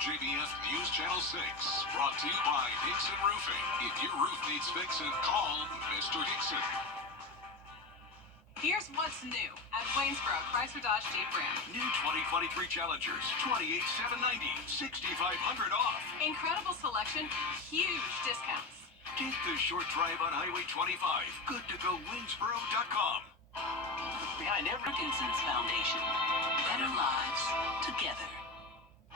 WJBF News Channel 6, brought to you by Hickson Roofing. If your roof needs fixing, call Mr. Hickson. Here's what's new at Waynesboro Chrysler Dodge Jeep Ram. New 2023 Challengers, $28,790, $6,500 off. Incredible selection, huge discounts. Take the short drive on Highway 25. Good to go Waynesboro.com. Behind every Parkinson's Foundation. Better lives together.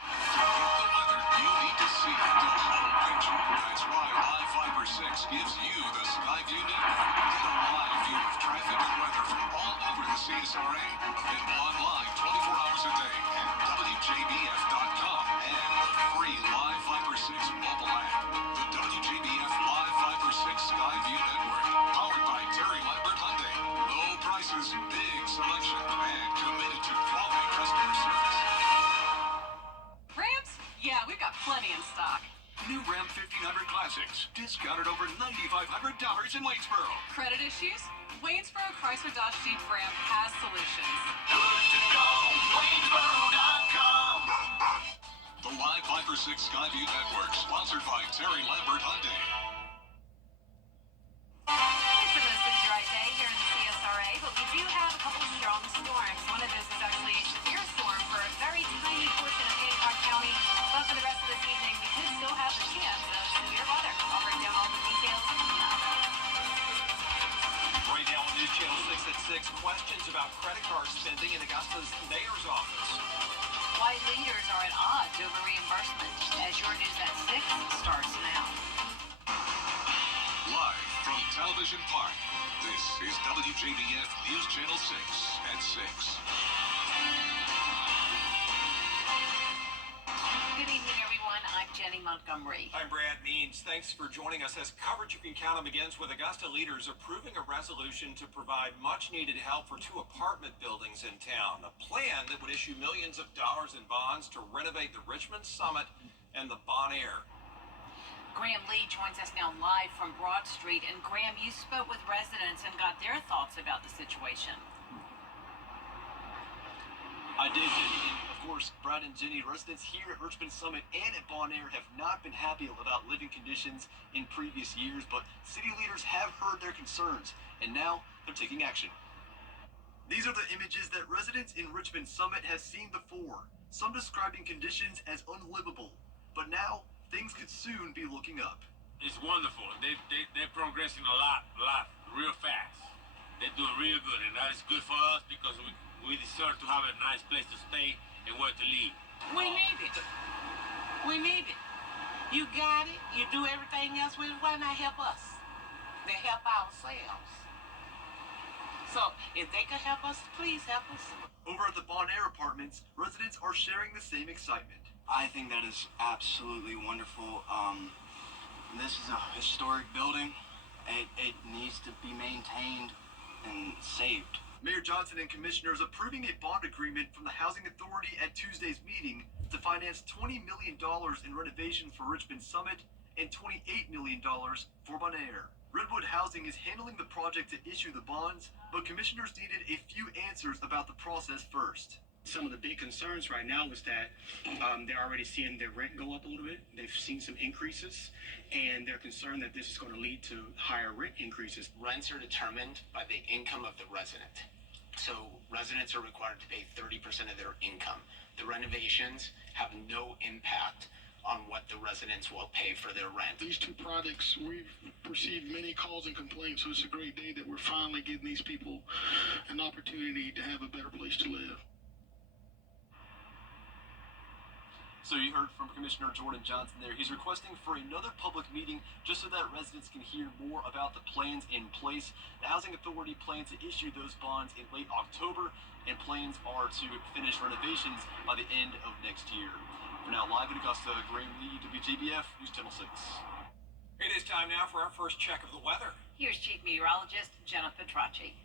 To get the weather you need to see the whole picture. That's why Live Fiber 6 gives you the Skyview Network. Get a live view of traffic and weather from all over the CSRA. Available online 24 hours a day at WJBF.com and the free Live Fiber 6 mobile app. The WJBF Live Fiber 6 Skyview Network, powered by Terry Lambert Hyundai. Low prices, big selection, and committed to quality customer service. Rams? Yeah, we've got plenty in stock. New Ram 1500 Classics, discounted over $9,500 in Waynesboro. Credit issues? Waynesboro Chrysler Dodge Jeep Ram has solutions. Good to go, Waynesboro.com. The Live Fiber 6 Skyview Network, sponsored by Terry Lambert Hyundai. It's a mostly dry day here in the CSRA, but we do have a couple of strong storms. One of those is actually a severe storm for a very tiny portion of Hancock County. But for the rest of this evening, we could still have the chance of severe weather. I'll break down all the details. Right now on News Channel 6 at 6, questions about credit card spending in Augusta's mayor's office. Why leaders are at odds over reimbursement. As your News at 6 starts now. Live from Television Park, this is WJBF News Channel 6 at 6. Good evening, everyone. I'm Jenny Montgomery. I'm Brad Means. Thanks for joining us as coverage you can count on begins with Augusta leaders approving a resolution to provide much-needed help for 2 apartment buildings in town. A plan that would issue millions of dollars in bonds to renovate the Richmond Summit and the Bon Air. Graham Lee joins us now live from Broad Street. And Graham, you spoke with residents and got their thoughts about the situation. I did, Jenny, and of course, Brad and Jenny, residents here at Richmond Summit and at Bon Air have not been happy about living conditions in previous years, but city leaders have heard their concerns, and now they're taking action. These are the images that residents in Richmond Summit have seen before, some describing conditions as unlivable, but now things could soon be looking up. It's wonderful. They're progressing a lot, real fast. They're doing real good, and that is good for us because we deserve to have a nice place to stay and where to live. We need it. We need it. You got it. You do everything else with it. Why not help us? They help ourselves. So if they could help us, please help us. Over at the Bon Air apartments, residents are sharing the same excitement. I think that is absolutely wonderful. This is a historic building. It needs to be maintained and saved. Mayor Johnson and commissioners approving a bond agreement from the Housing Authority at Tuesday's meeting to finance $20 million in renovations for Richmond Summit and $28 million for Bon Air. Redwood Housing is handling the project to issue the bonds, but commissioners needed a few answers about the process first. Some of the big concerns right now is that they're already seeing their rent go up a little bit. They've seen some increases, and they're concerned that this is going to lead to higher rent increases. Rents are determined by the income of the resident. So residents are required to pay 30% of their income. The renovations have no impact on what the residents will pay for their rent. These 2 products, we've received many calls and complaints, so it's a great day that we're finally giving these people an opportunity to have a better place to live. So you heard from Commissioner Jordan Johnson there. He's requesting for another public meeting just so that residents can hear more about the plans in place. The Housing Authority plans to issue those bonds in late October, and plans are to finish renovations by the end of next year. For now, live in Augusta, Graham Lee, WJBF, News Channel 6. It is time now for our first check of the weather. Here's Chief Meteorologist Jenna Petracci.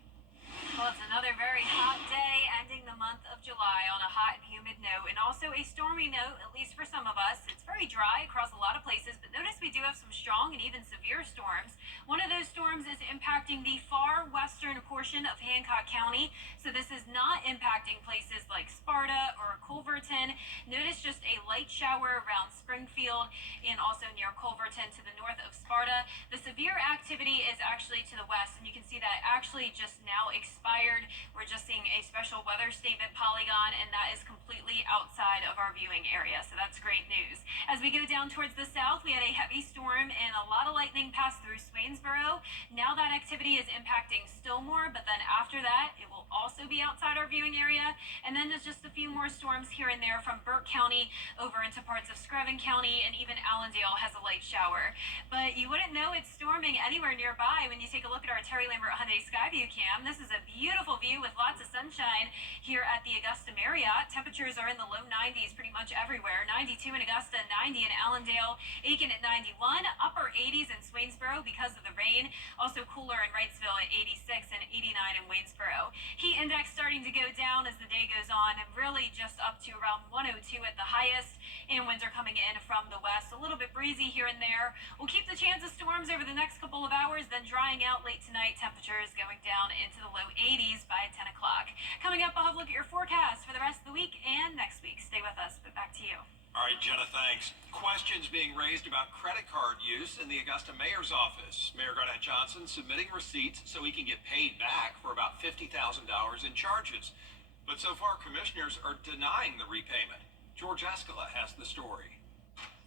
Well, it's another very hot day, ending the month of July on a hot and humid note, and also a stormy note, at least for some of us. It's very dry across a lot of places, but notice we do have some strong and even severe storms. One of those storms is impacting the far western portion of Hancock County, so this is not impacting places like Sparta or Culver Culverton. Notice just a light shower around Springfield and also near Culverton to the north of Sparta. The severe activity is actually to the west, and you can see that actually just now expired. We're just seeing a special weather statement polygon, and that is completely outside of our viewing area, so that's great news. As we go down towards the south, we had a heavy storm and a lot of lightning pass through Swainsboro. Now that activity is impacting Stillmore, but then after that, it will also be outside our viewing area. And then there's just a few more storms here and there from Burke County over into parts of Screven County, and even Allendale has a light shower. But you wouldn't know it's storming anywhere nearby when you take a look at our Terry Lambert Hyundai Skyview cam. This is a beautiful view with lots of sunshine here at the Augusta Marriott. Temperatures are in the low 90s pretty much everywhere. 92 in Augusta, 90 in Allendale, Aiken at 91, upper 80s in Swainsboro because of the rain. Also cooler in Wrightsville at 86 and 89 in Waynesboro. Heat index starting to go down as the day goes on, and really just up to around 102 at the highest. And winds are coming in from the west. A little bit breezy here and there. We'll keep the chance of storms over the next couple of hours, then drying out late tonight. Temperatures going down into the low 80s by 10 o'clock. Coming up, I'll have a look at your forecast for the rest of the week and next week. Stay with us, but back to you. All right, Jenna, thanks. Questions being raised about credit card use in the Augusta Mayor's office. Mayor Garnett Johnson submitting receipts so he can get paid back for about $50,000 in charges. But so far, commissioners are denying the repayment. George Escala has the story.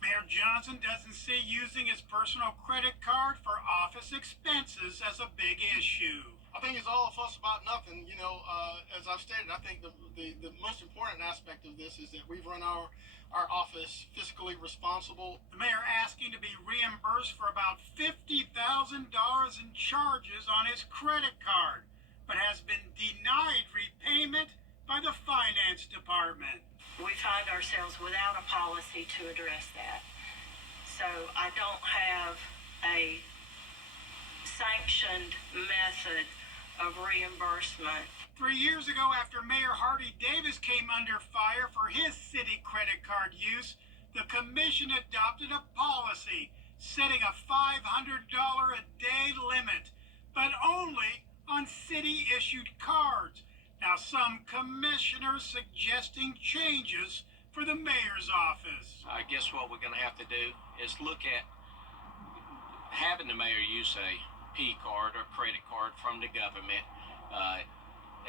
Mayor Johnson doesn't see using his personal credit card for office expenses as a big issue. I think it's all a fuss about nothing. You know, as I've stated, I think the most important aspect of this is that we've run our office fiscally responsible. The mayor asking to be reimbursed for about $50,000 in charges on his credit card, but has been denied repayment by the finance department. We find ourselves without a policy to address that. So I don't have a sanctioned method of reimbursement. 3 years ago, after Mayor Hardy Davis came under fire for his city credit card use, the commission adopted a policy setting a $500 a day limit, but only on city-issued cards. Now, some commissioners suggesting changes for the mayor's office. I guess what we're going to have to do is look at having the mayor use a P card or credit card from the government,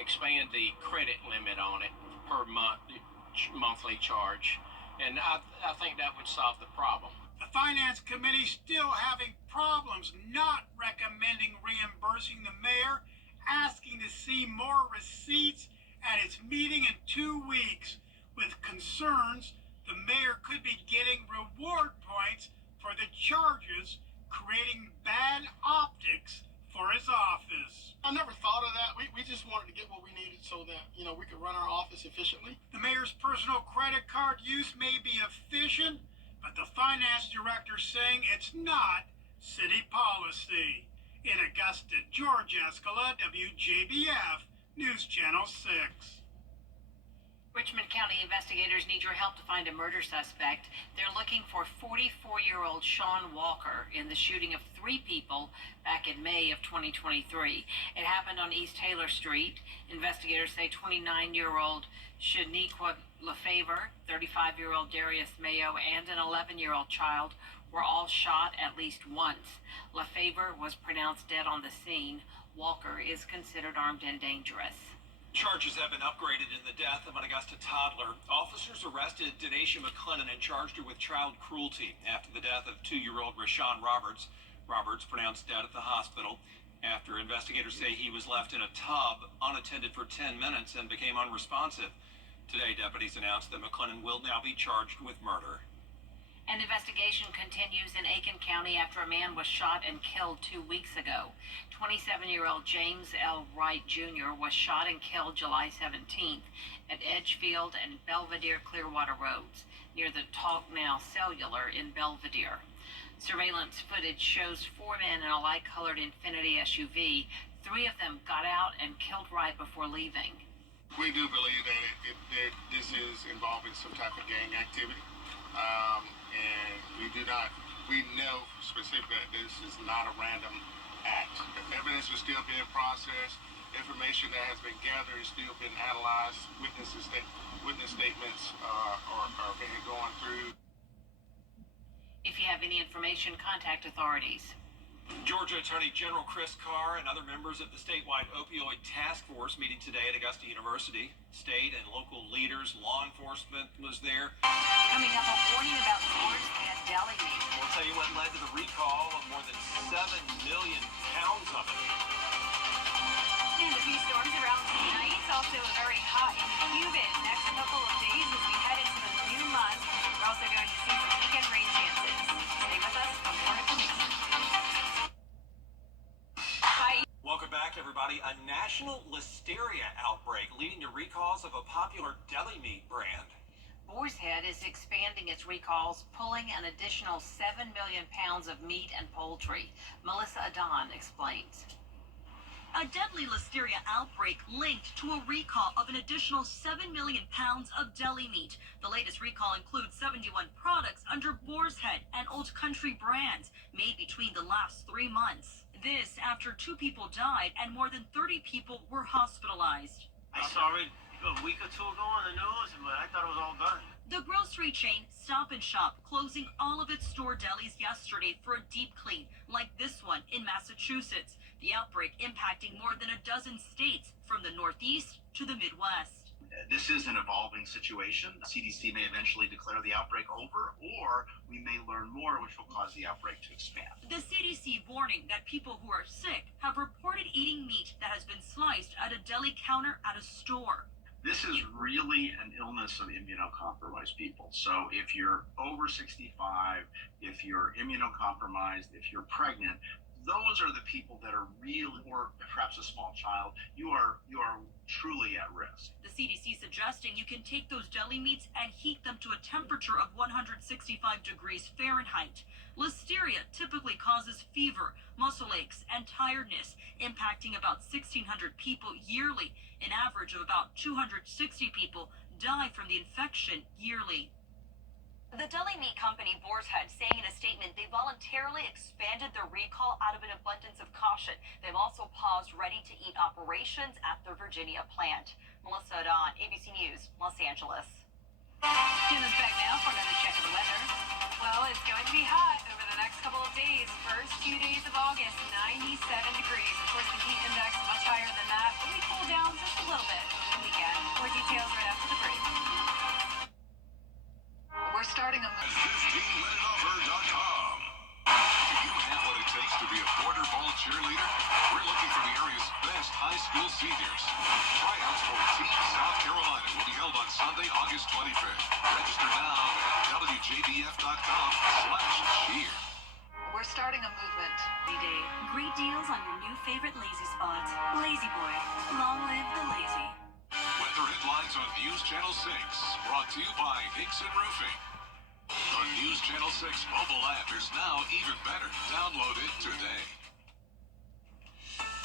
expand the credit limit on it per monthly charge, and I think that would solve the problem. The Finance Committee still having problems not recommending reimbursing the mayor, asking to see more receipts at its meeting in 2 weeks, with concerns the mayor could be getting reward points for the charges, creating bad optics for his office. I never thought of that. We just wanted to get what we needed so that, you know, we could run our office efficiently. The mayor's personal credit card use may be efficient, but the finance director saying it's not city policy. In Augusta, George Escala, WJBF, News Channel 6. Richmond County investigators need your help to find a murder suspect. They're looking for 44-year-old Sean Walker in the shooting of 3 people back in May of 2023. It happened on East Taylor Street. Investigators say 29-year-old Shaniqua LaFavor, 35-year-old Darius Mayo, and an 11-year-old child were all shot at least once. LaFavor was pronounced dead on the scene. Walker is considered armed and dangerous. Charges have been upgraded in the death of an Augusta toddler. Officers arrested Denasia McClennan and charged her with child cruelty after the death of 2-year-old Rashawn Roberts. Roberts pronounced dead at the hospital after investigators say he was left in a tub unattended for 10 minutes and became unresponsive. Today, deputies announced that McClennan will now be charged with murder. An investigation continues in Aiken County after a man was shot and killed 2 weeks ago. 27-year-old James L. Wright Jr. was shot and killed July 17th at Edgefield and Belvedere Clearwater Roads near the Talk Now Cellular in Belvedere. Surveillance footage shows 4 men in a light-colored Infiniti SUV. 3 of them got out and killed Wright before leaving. We do believe that this is involving some type of gang activity. And we know specifically that this is not a random act. Evidence is still being processed. Information that has been gathered is still being analyzed. Witness witness statements are being gone through. If you have any information, contact authorities. Georgia Attorney General Chris Carr and other members of the statewide opioid task force meeting today at Augusta University. State and local leaders, law enforcement was there. Coming up, a warning about Boar's Head deli meat. We'll tell you what led to the recall of more than 7 million pounds of it. And a few storms around tonight. It's also very hot and humid next couple of days as we head into the new month. We're also going to see some weekend rain chances. Stay with us for more information. Welcome back, everybody. A national listeria outbreak leading to recalls of a popular deli meat brand. Boar's Head is expanding its recalls, pulling an additional 7 million pounds of meat and poultry. Melissa Adon explains. A deadly listeria outbreak linked to a recall of an additional 7 million pounds of deli meat. The latest recall includes 71 products under Boar's Head and Old Country brands made between the last 3 months. This after 2 people died and more than 30 people were hospitalized. I saw it a week or 2 ago on the news, but I thought it was all gone. The grocery chain Stop & Shop closing all of its store delis yesterday for a deep clean, like this one in Massachusetts. The outbreak impacting more than a dozen states from the Northeast to the Midwest. This is an evolving situation. The CDC may eventually declare the outbreak over, or we may learn more, which will cause the outbreak to expand. The CDC warning that people who are sick have reported eating meat that has been sliced at a deli counter at a store. This is really an illness of immunocompromised people. So if you're over 65, if you're immunocompromised, if you're pregnant, those are the people that are real, or perhaps a small child, you are truly at risk. The CDC suggesting you can take those deli meats and heat them to a temperature of 165 degrees Fahrenheit. Listeria typically causes fever, muscle aches, and tiredness, impacting about 1,600 people yearly. An average of about 260 people die from the infection yearly. The deli meat company Boar's Head saying in a statement they voluntarily expanded their recall out of an abundance of caution. They've also paused ready-to-eat operations at their Virginia plant. Melissa Adon, ABC News, Los Angeles. Kim is back now for another check of the weather. Well, it's going to be hot over the next couple of days. First 2 days of August, 97 degrees. Of course, the heat index much higher than that, but we cool down just a little bit over the weekend. More details right after the break. We're starting a 15minuteoffer.com. Do you have what it takes to be a border ball cheerleader? We're looking for the area's best high school seniors. Tryouts for Team South Carolina will be held on Sunday, August 25th. Register now at WJBF.com/cheer. We're starting a movement. Day. Great deals on your new favorite lazy spots. Lazy Boy. Long live the lazy. Weather headlines on News Channel 6. Brought to you by Nixon Roofing. The News Channel 6 mobile app is now even better. Download it today.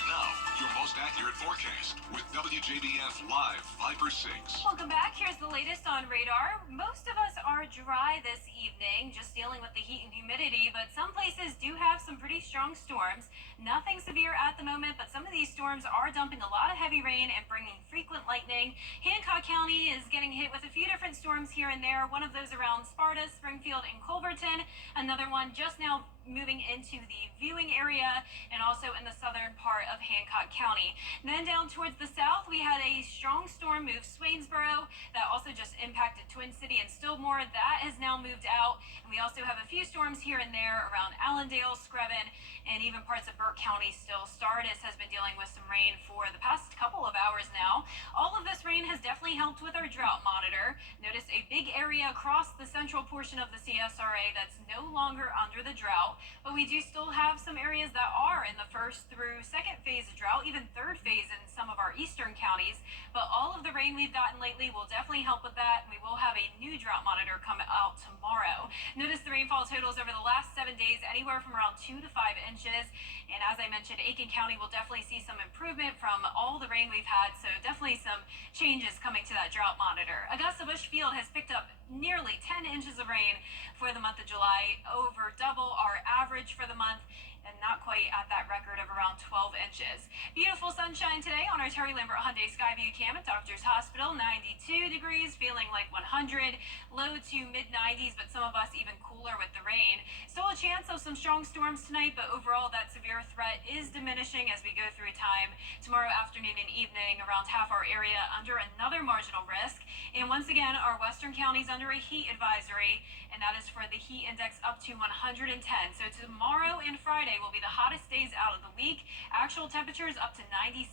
Now, your most accurate forecast with WJBF Live Viper 6. Welcome back. Here's the latest on radar. Most of us are dry this evening, just dealing with the heat and humidity, but some places do have some pretty strong storms. Nothing severe at the moment, but some of these storms are dumping a lot of heavy rain and bringing frequent lightning. Hancock County is getting hit with a few different storms here and there. One of those around Sparta, Springfield, and Culverton. Another one just now moving into the viewing area and also in the southern part of Hancock County. And then down towards the south, we had a strong storm move Swainsboro that also just impacted Twin City and Stillmore. That has now moved out. And we also have a few storms here and there around Allendale, Screven, and even parts of Burke County still. Stardust has been dealing with some rain for the past couple of hours now. All of this rain has definitely helped with our drought monitor. Notice a big area across the central portion of the CSRA that's no longer under the drought, but we do still have some areas that are in the first through second phase of drought, even third phase in some of our eastern counties. But all of the rain we've gotten lately will definitely help with that. We will have a new drought monitor come out tomorrow. Notice the rainfall totals over the last 7 days, anywhere from around 2 to 5 inches. And as I mentioned, Aiken County will definitely see some improvement from all the rain we've had. So definitely some changes coming to that drought monitor. Augusta Bushfield has picked up nearly 10 inches of rain for the month of July, over double our average for the month, and not quite at that record of around 12 inches. Beautiful sunshine today on our Terry Lambert Hyundai Skyview Cam at Doctors Hospital, 92 degrees, feeling feeling like 100, low to mid-90s, but some of us even cooler with the rain. Still a chance of some strong storms tonight, but overall that severe threat is diminishing as we go through time. Tomorrow afternoon and evening, around half our area under another marginal risk. And once again, our western counties under a heat advisory, and that is for the heat index up to 110. So tomorrow and Friday will be the hottest days out of the week. Actual temperatures up to 97,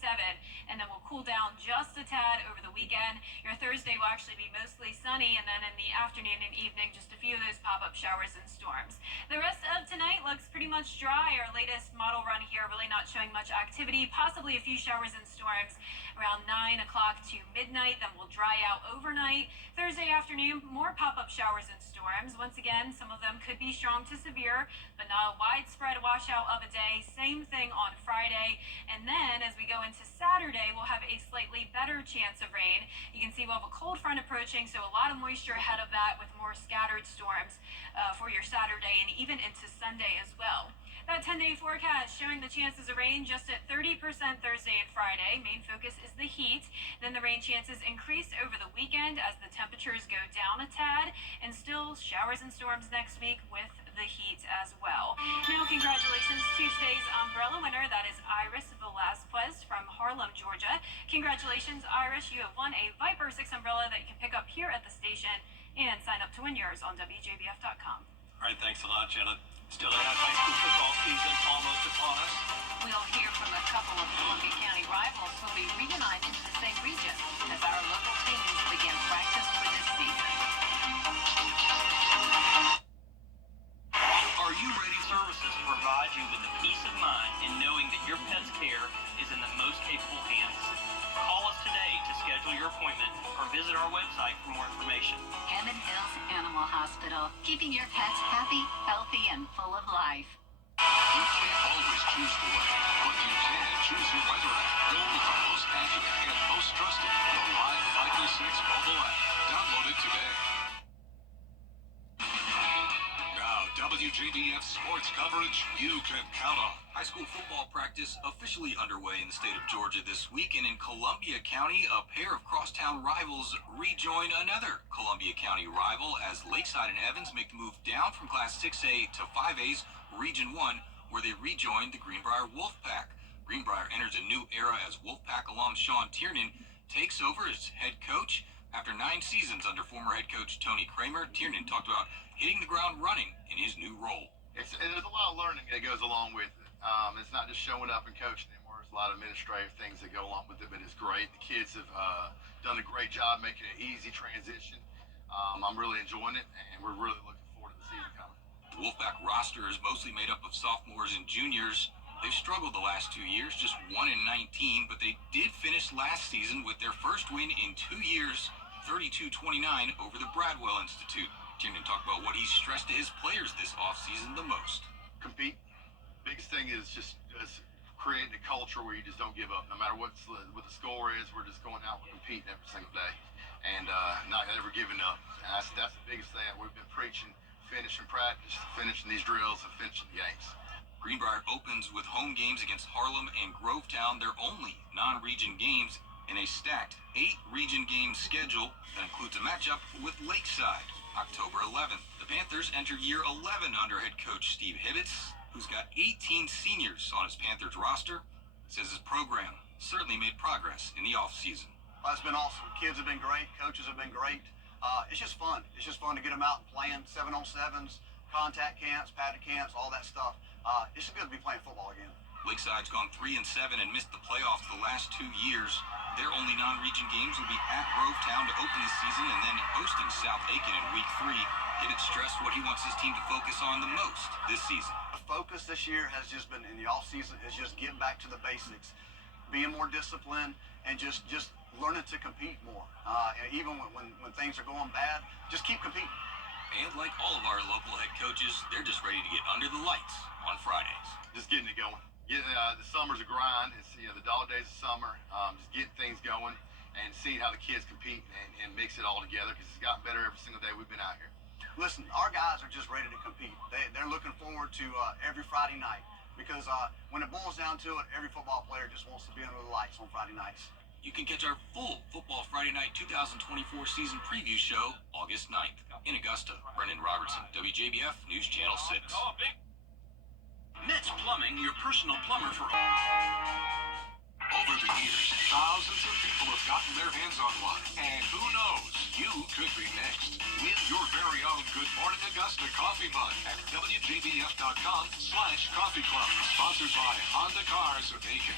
and then we'll cool down just a tad over the weekend. Your Thursday will actually be mostly sunny, and then in the afternoon and evening, just a few of those pop-up showers and storms. The rest of tonight looks pretty much dry. Our latest model run here really not showing much activity, possibly a few showers and storms around 9 o'clock to midnight, then we'll dry out overnight. Thursday afternoon, more pop-up showers and storms. Once again, some of them could be strong to severe, but not a widespread washout of a day. Same thing on Friday. And then as we go into Saturday, we'll have a slightly better chance of rain. You can see we'll have a cold front approaching, so a lot of moisture ahead of that with more scattered storms for your Saturday and even into Sunday as well. That 10-day forecast showing the chances of rain just at 30% Thursday and Friday. Main focus is the heat. Then the rain chances increase over the weekend as the temperatures go down a tad, and still showers and storms next week with the heat as well. Now, congratulations to today's umbrella winner. That is Iris Velasquez from Harlem, Georgia. Congratulations, Iris. You have won a Viper 6 umbrella that you can pick up here at the station and sign up to win yours on WJBF.com. All right, thanks a lot, Jenna. Still in high school football season almost upon us. We'll hear from a couple of Columbia County rivals who will be reunited in the same region as our local teams begin practice for this season. Are you ready? Services to provide you with the peace of mind in knowing that your pet's care is in the most capable hands. Call us today to schedule your appointment or visit our website for more information. Hammond Hills Animal Hospital, keeping your pets happy, healthy, and full of life. You can't always choose the way, but you can choose your weather app. Go with the most accurate and most trusted, the Live Fighter 6 mobile app. Download it today. Now, WJBF sports coverage you can count on. High school football practice officially underway in the state of Georgia this week, and in Columbia County, a pair of crosstown rivals rejoin another Columbia County rival as Lakeside and Evans make the move down from Class 6A to 5A's Region 1, where they rejoined the Greenbrier Wolfpack. Greenbrier enters a new era as Wolfpack alum Sean Tiernan takes over as head coach. After 9 seasons under former head coach Tony Kramer, Tiernan talked about hitting the ground running in his new role. There's a lot of learning that goes along with it. It's not just showing up and coaching anymore. There's a lot of administrative things that go along with it, but it's great. The kids have done a great job making an easy transition. I'm really enjoying it, and we're really looking forward to the season coming. The Wolfpack roster is mostly made up of sophomores and juniors. They've struggled the last 2 years, just 1-19, but they did finish last season with their first win in 2 years, 32-29 over the Bradwell Institute. Tiernan talked about what he's stressed to his players this offseason the most. Compete. Biggest thing is just creating a culture where you just don't give up. No matter what the score is, we're just going out and competing every single day and not ever giving up. And that's the biggest thing that we've been preaching, finishing practice, finishing these drills, and finishing the games. Greenbrier opens with home games against Harlem and Grovetown, their only non-region games in a stacked 8-region game schedule that includes a matchup with Lakeside, October 11th. The Panthers enter year 11 under head coach Steve Hibbets, who's got 18 seniors on his Panthers roster. Says his program certainly made progress in the offseason. It's been awesome. Kids have been great. Coaches have been great. It's just fun. It's just fun to get them out and playing 7-on-7s, contact camps, padded camps, all that stuff. It's just good to be playing football again. Lakeside's gone 3-7 and missed the playoffs the last 2 years. Their only non-region games will be at Grovetown to open the season and then hosting South Aiken in Week 3. Hibbett stressed what he wants his team to focus on the most this season. The focus this year has just been in the off season is just getting back to the basics, being more disciplined, and just learning to compete more. And even when things are going bad, just keep competing. And like all of our local head coaches, they're just ready to get under the lights on Fridays. Just getting it going. The summer's a grind. It's the dog days of summer. Just getting things going and seeing how the kids compete and mix it all together because it's gotten better every single day we've been out here. Listen, our guys are just ready to compete. They're looking forward to every Friday night because when it boils down to it, every football player just wants to be under the lights on Friday nights. You can catch our full Football Friday Night 2024 season preview show August 9th in Augusta. Brendan Robertson, WJBF News Channel 6. Metz Plumbing, your personal plumber for... Over the years, thousands of people have gotten their hands on one. And who knows, you could be next. Win your very own Good Morning Augusta coffee mug at WJBF.com/coffee club. Sponsored by Honda Cars of Aiken.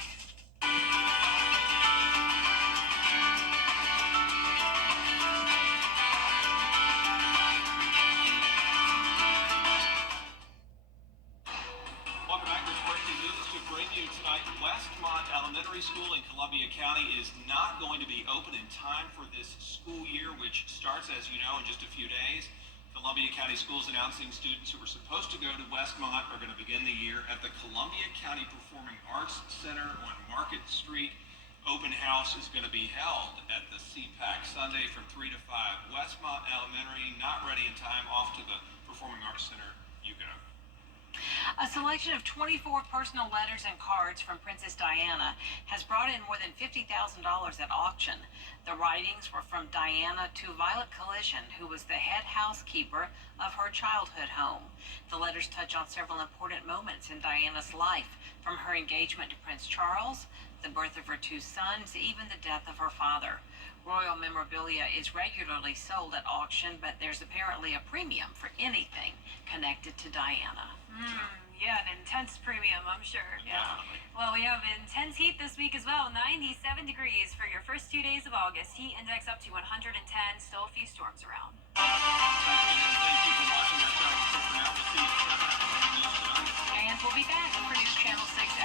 Welcome back. There's breaking news to bring you tonight. Westmont Elementary School in Columbia County is not going to be open in time for this school year, which starts, as you know, in just a few days. Columbia County Schools announcing students who were supposed to go to Westmont are going to begin the year at the Columbia County Performing Arts Center on Market Street. Open house is going to be held at the CPAC Sunday from 3 to 5. Westmont Elementary not ready in time. Off to the Performing Arts Center you go. A selection of 24 personal letters and cards from Princess Diana has brought in more than $50,000 at auction. The writings were from Diana to Violet Collision, who was the head housekeeper of her childhood home. The letters touch on several important moments in Diana's life, from her engagement to Prince Charles, the birth of her 2 sons, even the death of her father. Royal memorabilia is regularly sold at auction, but there's apparently a premium for anything connected to Diana. Yeah, an intense premium, I'm sure. Yeah. Well, we have intense heat this week as well. 97 degrees for your first 2 days of August. Heat index up to 110. Still a few storms around. Thank you for watching our channel. For now, we'll see you at 7 after the news tonight. And we'll be back for News Channel 6